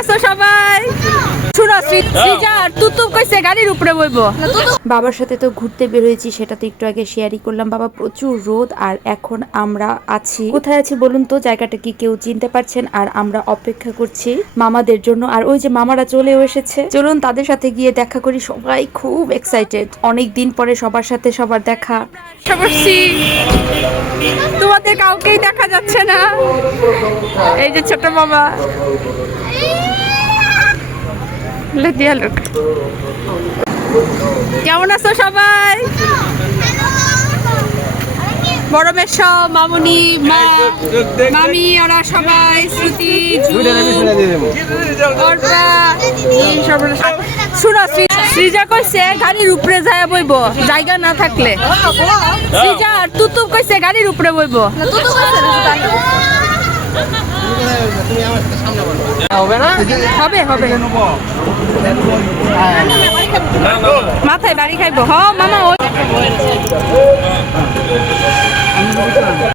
আছো সবাই? শুনো, সৃজা আর তুতুম কইছে গাড়ির উপরে বইবো। বাবার সাথে তো ঘুরতে বের হয়েছি, সেটা তো একটু আগে শেয়ারই করলাম। বাবা প্রচুর রোদ, আর এখন আমরা আছি কোথায় আছি বলুন তো? জায়গাটা কি কেউ চিনতে পারছেন? আর আমরা অপেক্ষা করছি মামাদের জন্য। আর ওই যে মামারা চলেও এসেছে, চলুন তাদের সাথে গিয়ে দেখা করি। সবাই খুব এক্সাইটেড, অনেক দিন পরে সবার সাথে সবার দেখা। তোমাদের কাউকেই দেখা যাচ্ছে না। এই যে ছোট মামা, কেমন আছো সবাই? বড় মেশো, মামুনি, মা, মামি, ওরা সবাই, শ্রুতি, শুনো, সৃজা কইছে গাড়ির উপরে যায় বইব, জায়গা না থাকলে। সৃজা আর তুতুম কইছে গাড়ির উপরে বইব। হবে হবে, মাথায় বাড়ি খাইবো। হ মামা,